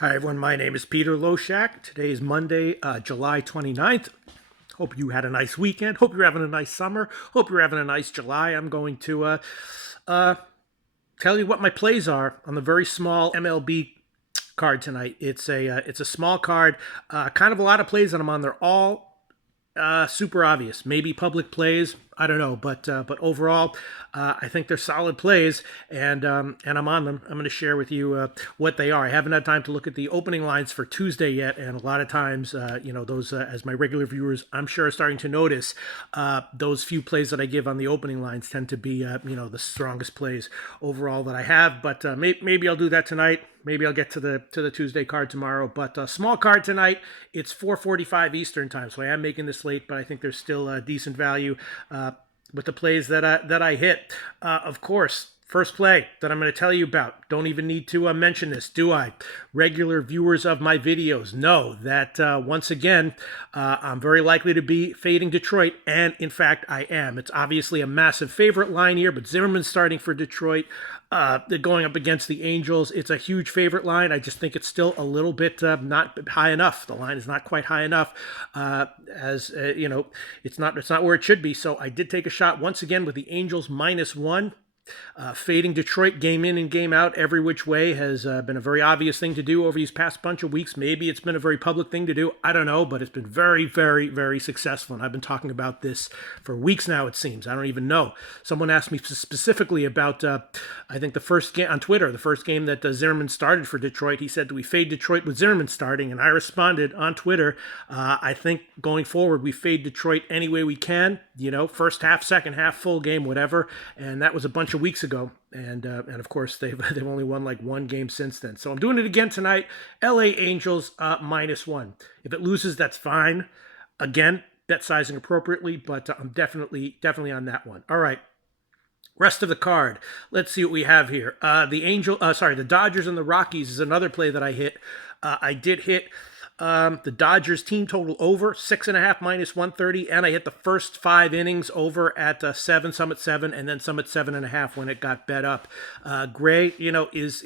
Hi, everyone. My name is Peter Loshak. Today is Monday, July 29th. Hope you had a nice weekend. Hope you're having a nice summer. Hope you're having a nice July. I'm going to tell you what my plays are on the very small MLB card tonight. It's a small card, kind of a lot of plays that I'm on. They're all super obvious. Maybe public plays. I don't know, but overall, I think they're solid plays, and I'm on them. I'm going to share with you what they are. I haven't had time to look at the opening lines for Tuesday yet, and a lot of times, those as my regular viewers, I'm sure are starting to notice, those few plays that I give on the opening lines tend to be the strongest plays overall that I have. But maybe I'll do that tonight. Maybe I'll get to the Tuesday card tomorrow. But small card tonight. It's 4:45 Eastern time, so I am making this late, but I think there's still decent value with the plays that I hit. Of course, first play that I'm going to tell you about. Don't even need to mention this, do I? Regular viewers of my videos know that once again, I'm very likely to be fading Detroit, and in fact, I am. It's obviously a massive favorite line here, but Zimmerman's starting for Detroit. They're going up against the Angels. It's a huge favorite line. I just think it's still a little bit not high enough. The line is not quite high enough, it's not where it should be. So I did take a shot once again with the Angels -1. Fading Detroit game in and game out every which way has been a very obvious thing to do over these past bunch of weeks. Maybe it's been a very public thing to do. I don't know, but it's been very, very, very successful. And I've been talking about this for weeks now, it seems. I don't even know. Someone asked me specifically about, I think the first game on Twitter, the first game that Zimmerman started for Detroit. He said, do we fade Detroit with Zimmerman starting? And I responded on Twitter, I think going forward, we fade Detroit any way we can, first half, second half, full game, whatever. And that was a bunch of weeks ago, and of course they've only won like one game since then. So I'm doing it again tonight. LA Angels -1. If it loses, that's fine. Again, bet sizing appropriately, but I'm definitely on that one. All right. Rest of the card. Let's see what we have here. The Dodgers and the Rockies is another play that I hit. I did hit the Dodgers team total over 6.5 -130, and I hit the first 5 innings over at 7, some at 7, and then some at 7.5 when it got bet up. Gray, is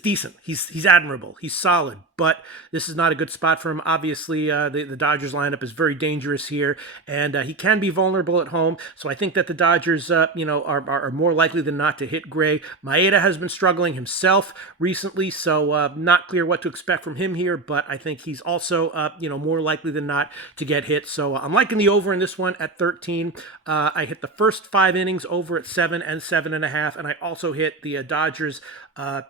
decent. He's admirable. He's solid, but this is not a good spot for him. Obviously, the Dodgers lineup is very dangerous here, and he can be vulnerable at home. So I think that the Dodgers, are more likely than not to hit Gray. Maeda has been struggling himself recently, so not clear what to expect from him here. But I think he's also, more likely than not to get hit. So I'm liking the over in this one at 13. I hit the first 5 innings over at 7 and 7.5, and I also hit the Dodgers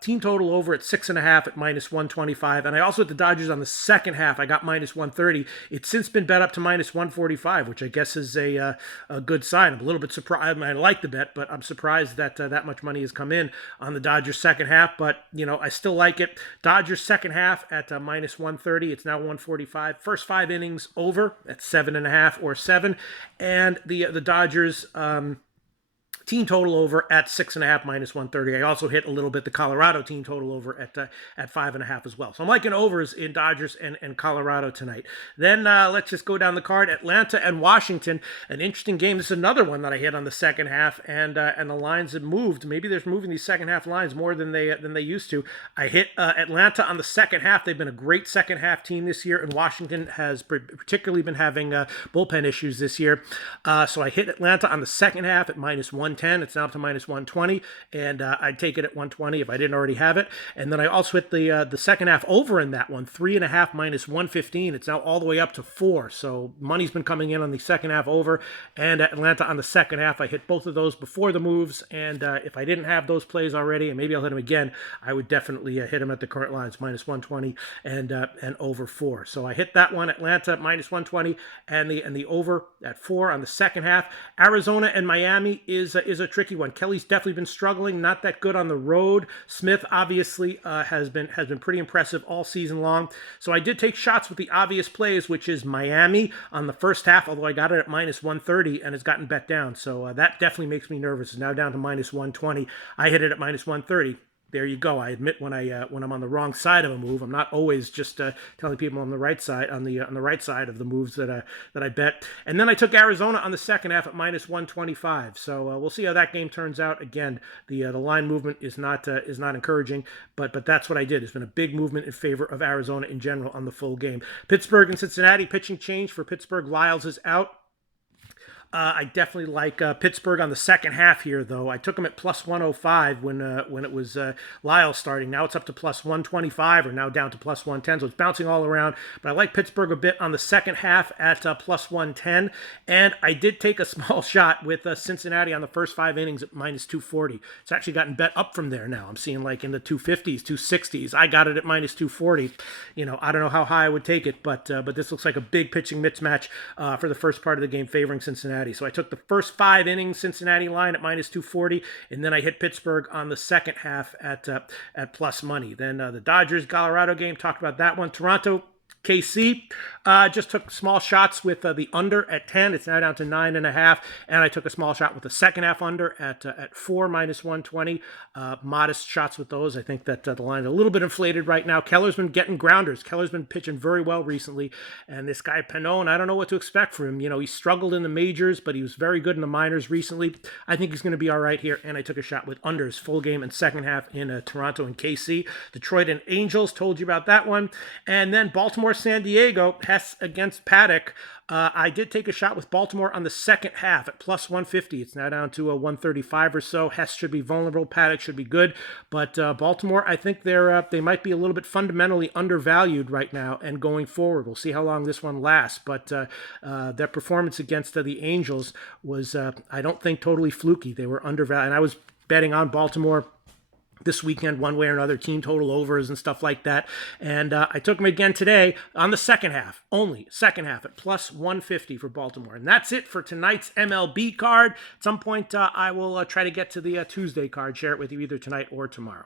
team total over at 6.5 at -125. And I also hit the Dodgers on the second half. I got -130. It's since been bet up to -145, which I guess is a good sign. I'm a little bit surprised. I mean, I like the bet, but I'm surprised that that much money has come in on the Dodgers second half. But, I still like it. Dodgers second half at -130. It's now 145. First 5 innings over at 7.5 or 7. And the Dodgers team total over at 6.5 -130. I also hit a little bit the Colorado team total over at 5.5 as well. So I'm liking overs in Dodgers and Colorado tonight. Then let's just go down the card. Atlanta and Washington, an interesting game. This is another one that I hit on the second half, and the lines have moved. Maybe they're moving these second half lines more than they used to. I hit Atlanta on the second half. They've been a great second half team this year, and Washington has particularly been having bullpen issues this year. So I hit Atlanta on the second half at -110. It's now up to -120, and I'd take it at 120 if I didn't already have it. And then I also hit the second half over in that one, 3.5 -115. It's now all the way up to 4. So money's been coming in on the second half over, and Atlanta on the second half. I hit both of those before the moves, and if I didn't have those plays already, and maybe I'll hit them again, I would definitely hit them at the current lines, -120 and over 4. So I hit that one, Atlanta -120, and the over at 4 on the second half. Arizona and Miami is a tricky one. Kelly's definitely been struggling, not that good on the road. Smith obviously has been pretty impressive all season long. So I did take shots with the obvious plays, which is Miami on the first half, although I got it at -130 and it's gotten bet down. So that definitely makes me nervous. It's now down to -120. I hit it at -130. there you go. I admit when I'm on the wrong side of a move. I'm not always just telling people on the right side on the right side of the moves that I bet. And then I took Arizona on the second half at minus 125. So we'll see how that game turns out. Again, the line movement is not encouraging, but that's what I did. There's been a big movement in favor of Arizona in general on the full game. Pittsburgh and Cincinnati, pitching change for Pittsburgh. Lyles is out. I definitely like Pittsburgh on the second half here, though. I took them at plus 105 when it was Lyle starting. Now it's up to plus 125, or now down to plus 110, so it's bouncing all around. But I like Pittsburgh a bit on the second half at plus 110. And I did take a small shot with Cincinnati on the first 5 innings at minus 240. It's actually gotten bet up from there now. I'm seeing like in the 250s, 260s. I got it at minus 240. I don't know how high I would take it, but this looks like a big pitching mismatch for the first part of the game favoring Cincinnati. So I took the first 5 innings Cincinnati line at minus 240, and then I hit Pittsburgh on the second half at plus money. Then the Dodgers-Colorado game, talked about that one. Toronto KC, just took small shots with the under at 10. It's now down to 9.5. And I took a small shot with the second half under at 4 minus 120. Modest shots with those. I think that the line is a little bit inflated right now. Keller's been getting grounders. Keller's been pitching very well recently. And this guy Pannone, I don't know what to expect from him. He struggled in the majors, but he was very good in the minors recently. I think he's going to be all right here. And I took a shot with unders, full game and second half in Toronto and KC. Detroit and Angels, told you about that one. And then Baltimore, San Diego, Hess against Paddock. I did take a shot with Baltimore on the second half at plus 150. It's now down to a 135 or so. Hess should be vulnerable. Paddock should be good. But Baltimore, I think they might be a little bit fundamentally undervalued right now and going forward. We'll see how long this one lasts. But their performance against the Angels was, I don't think, totally fluky. They were undervalued. And I was betting on Baltimore this weekend, one way or another, team total overs and stuff like that. And I took them again today on the second half, only second half at plus 150 for Baltimore. And that's it for tonight's MLB card. At some point, I will try to get to the Tuesday card, share it with you either tonight or tomorrow.